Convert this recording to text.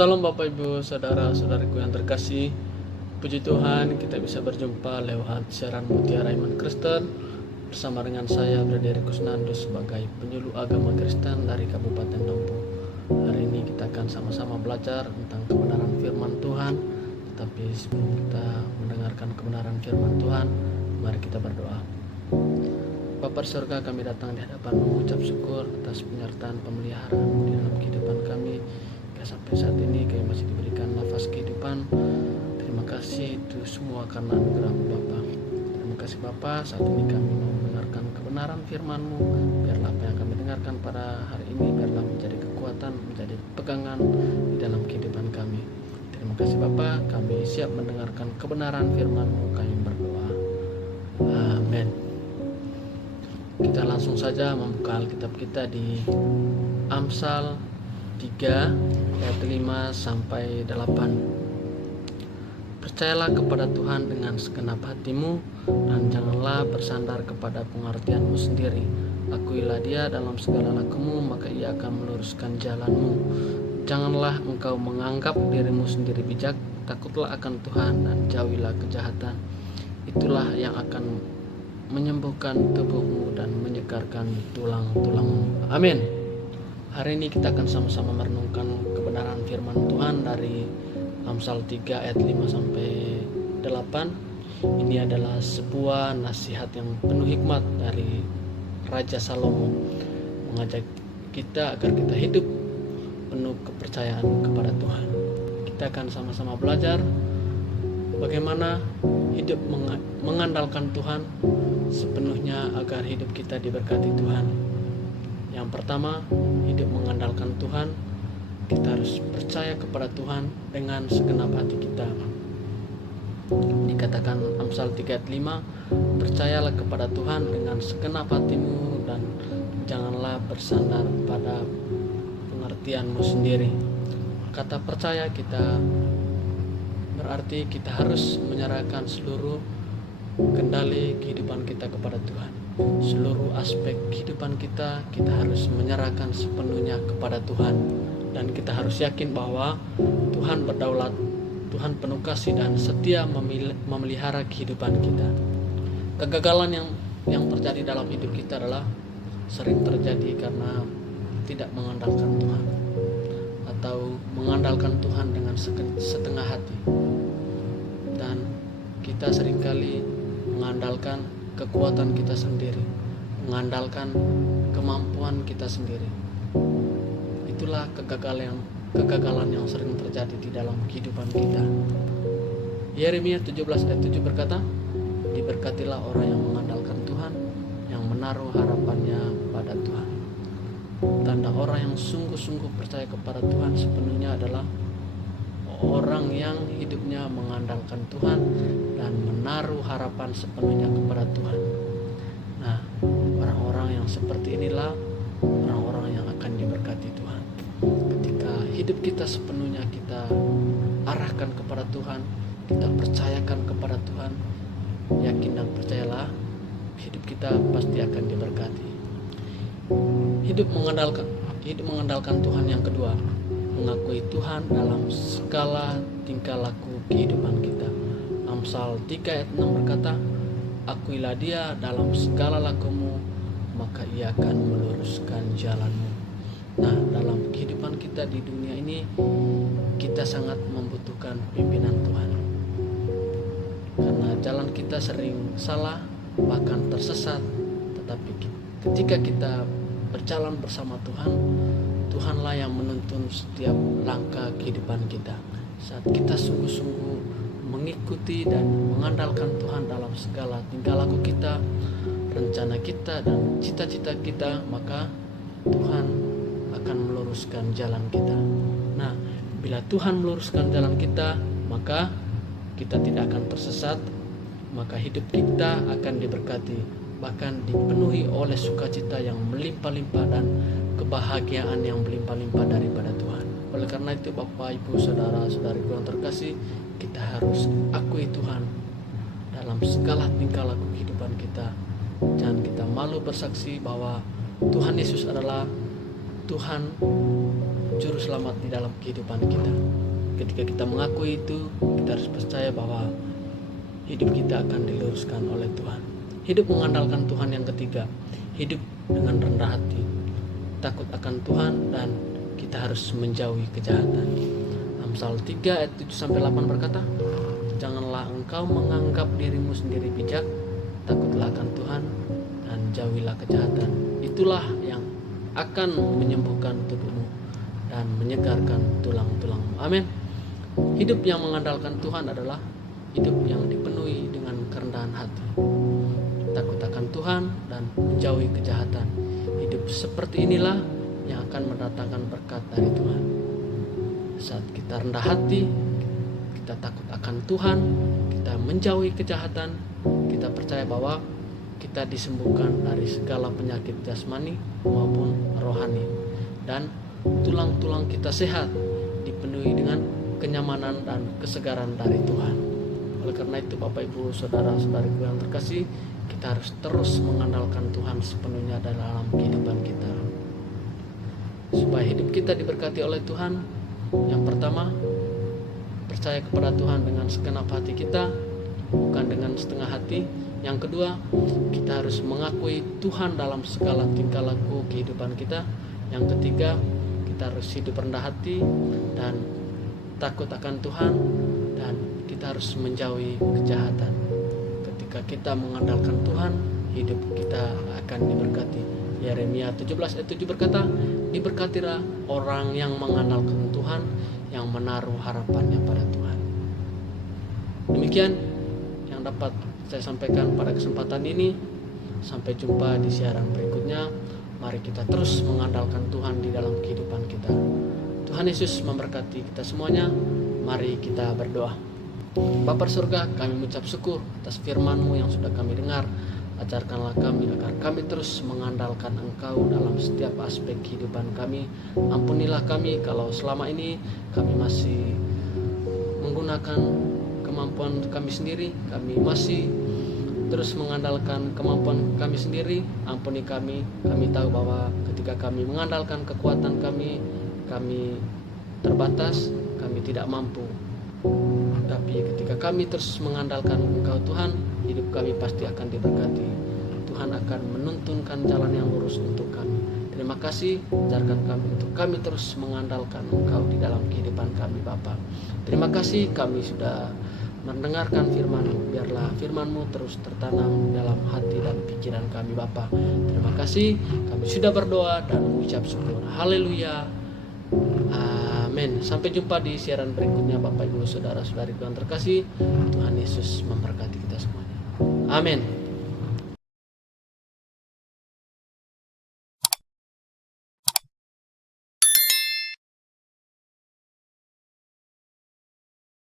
Salam Bapak Ibu, saudara-saudariku yang terkasih. Puji Tuhan kita bisa berjumpa lewat siaran Mutiara Iman Kristen bersama dengan saya Brother Kusnando sebagai penyuluh agama Kristen dari Kabupaten Dompu. Hari ini kita akan sama-sama belajar tentang kebenaran firman Tuhan. Tetapi sebelum kita mendengarkan kebenaran firman Tuhan, mari kita berdoa. Bapa di surga, kami datang di hadapan mengucap syukur atas penyertaan pemeliharaan di dalam kehidupan kami. Sampai saat ini kami masih diberikan nafas kehidupan. Terima kasih itu semua karena anugerah-Mu Bapa. Terima kasih Bapa, saat ini kami mau mendengarkan kebenaran firman-Mu. Biarlah apa yang kami dengarkan pada hari ini biarlah menjadi kekuatan, menjadi pegangan di dalam kehidupan kami. Terima kasih Bapa, kami siap mendengarkan kebenaran firman-Mu. Kami berdoa. Amin. Kita langsung saja membuka Alkitab kita di Amsal 3 ayat 5 sampai 8. Percayalah kepada Tuhan dengan segenap hatimu dan janganlah bersandar kepada pengertianmu sendiri. Akuilah Dia dalam segala lakumu, maka Ia akan meluruskan jalanmu. Janganlah engkau menganggap dirimu sendiri bijak, takutlah akan Tuhan dan jauhilah kejahatan. Itulah yang akan menyembuhkan tubuhmu dan menyegarkan tulang-tulangmu. Amin. Hari ini kita akan sama-sama merenungkan kebenaran firman Tuhan dari Amsal 3 ayat 5 sampai 8. Ini adalah sebuah nasihat yang penuh hikmat dari Raja Salomo, mengajak kita agar kita hidup penuh kepercayaan kepada Tuhan. Kita akan sama-sama belajar bagaimana hidup mengandalkan Tuhan sepenuhnya agar hidup kita diberkati Tuhan. Yang pertama, hidup mengandalkan Tuhan, kita harus percaya kepada Tuhan dengan segenap hati kita. Dikatakan Amsal 3 ayat 5, percayalah kepada Tuhan dengan segenap hatimu dan janganlah bersandar pada pengertianmu sendiri. Kata percaya kita berarti kita harus menyerahkan seluruh kendali kehidupan kita kepada Tuhan. Seluruh aspek kehidupan kita harus menyerahkan sepenuhnya kepada Tuhan. Dan kita harus yakin bahwa Tuhan berdaulat, Tuhan penuh kasih dan setia memelihara kehidupan kita. Kegagalan yang terjadi dalam hidup kita adalah sering terjadi karena tidak mengandalkan Tuhan, atau mengandalkan Tuhan dengan setengah hati. Dan kita seringkali mengandalkan kekuatan kita sendiri, mengandalkan kemampuan kita sendiri. Itulah kegagalan yang sering terjadi di dalam kehidupan kita. Yeremia 17 ayat 7 berkata, diberkatilah orang yang mengandalkan Tuhan, yang menaruh harapannya pada Tuhan. Tanda orang yang sungguh-sungguh percaya kepada Tuhan sepenuhnya adalah orang yang hidupnya mengandalkan Tuhan dan menaruh harapan sepenuhnya kepada Tuhan. Nah, orang-orang yang seperti inilah orang-orang yang akan diberkati Tuhan. Ketika hidup kita sepenuhnya kita arahkan kepada Tuhan, kita percayakan kepada Tuhan, yakin dan percayalah hidup kita pasti akan diberkati. Hidup mengandalkan Tuhan yang kedua, mengakui Tuhan dalam segala tingkah laku kehidupan kita. Amsal 3 ayat 6 berkata, akuilah Dia dalam segala lakumu, maka Ia akan meluruskan jalanmu. Nah, dalam kehidupan kita di dunia ini, kita sangat membutuhkan pimpinan Tuhan. Karena jalan kita sering salah, bahkan tersesat. Tetapi ketika kita berjalan bersama Tuhan, Tuhanlah yang menuntun setiap langkah kehidupan kita. Saat kita sungguh-sungguh mengikuti dan mengandalkan Tuhan dalam segala tingkah laku kita, rencana kita dan cita-cita kita, maka Tuhan akan meluruskan jalan kita. Nah, bila Tuhan meluruskan jalan kita, maka kita tidak akan tersesat, maka hidup kita akan diberkati, bahkan dipenuhi oleh sukacita yang melimpah-limpah dan kebahagiaan yang berlimpah-limpah daripada Tuhan. Oleh karena itu Bapak, Ibu, Saudara-saudariku yang terkasih, kita harus akui Tuhan dalam segala tingkah laku kehidupan kita. Jangan kita malu bersaksi bahwa Tuhan Yesus adalah Tuhan juru selamat di dalam kehidupan kita. Ketika kita mengakui itu, kita harus percaya bahwa hidup kita akan diluruskan oleh Tuhan. Hidup mengandalkan Tuhan yang ketiga, hidup dengan rendah hati, takut akan Tuhan, dan kita harus menjauhi kejahatan. Amsal 3 ayat 7-8 berkata, janganlah engkau menganggap dirimu sendiri bijak, takutlah akan Tuhan dan jauhilah kejahatan. Itulah yang akan menyembuhkan tubuhmu dan menyegarkan tulang-tulangmu. Amin. Hidup yang mengandalkan Tuhan adalah hidup yang dipenuhi dengan kerendahan hati, takut akan Tuhan dan menjauhi kejahatan. Hidup seperti inilah yang akan mendatangkan berkat dari Tuhan. Saat kita rendah hati, kita takut akan Tuhan, kita menjauhi kejahatan, kita percaya bahwa kita disembuhkan dari segala penyakit jasmani maupun rohani, dan tulang-tulang kita sehat, dipenuhi dengan kenyamanan dan kesegaran dari Tuhan. Oleh karena itu, Bapak Ibu Saudara-saudariku yang terkasih, kita harus terus mengandalkan Tuhan sepenuhnya dalam kehidupan kita. Supaya hidup kita diberkati oleh Tuhan, yang pertama, percaya kepada Tuhan dengan segenap hati kita, bukan dengan setengah hati. Yang kedua, kita harus mengakui Tuhan dalam segala tingkah laku kehidupan kita. Yang ketiga, kita harus hidup rendah hati dan takut akan Tuhan, dan kita harus menjauhi kejahatan. Ketika kita mengandalkan Tuhan, hidup kita akan diberkati. Yeremia 17 ayat 7 berkata, diberkatilah orang yang mengandalkan Tuhan, yang menaruh harapannya pada Tuhan. Demikian yang dapat saya sampaikan pada kesempatan ini. Sampai jumpa di siaran berikutnya. Mari kita terus mengandalkan Tuhan di dalam kehidupan kita. Tuhan Yesus memberkati kita semuanya. Mari kita berdoa. Bapa surga, kami mengucap syukur atas firman-Mu yang sudah kami dengar. Ajarkanlah kami agar kami terus mengandalkan Engkau dalam setiap aspek kehidupan kami. Ampunilah kami kalau selama ini kami masih menggunakan kemampuan kami sendiri, kami masih terus mengandalkan kemampuan kami sendiri. Ampuni kami tahu bahwa ketika kami mengandalkan kekuatan kami terbatas, kami tidak mampu. Tapi ketika kami terus mengandalkan Engkau Tuhan, hidup kami pasti akan diberkati. Tuhan akan menuntunkan jalan yang lurus untuk kami. Terima kasih, ajarkan kami untuk kami terus mengandalkan Engkau di dalam kehidupan kami, Bapa. Terima kasih kami sudah mendengarkan firman-Mu. Biarlah firman-Mu terus tertanam dalam hati dan pikiran kami, Bapa. Terima kasih, kami sudah berdoa dan mengucap syukur. Haleluya. Amin. Sampai jumpa di siaran berikutnya, Bapak Ibu Saudara-saudariku yang terkasih. Tuhan Yesus memberkati kita semuanya. Amin.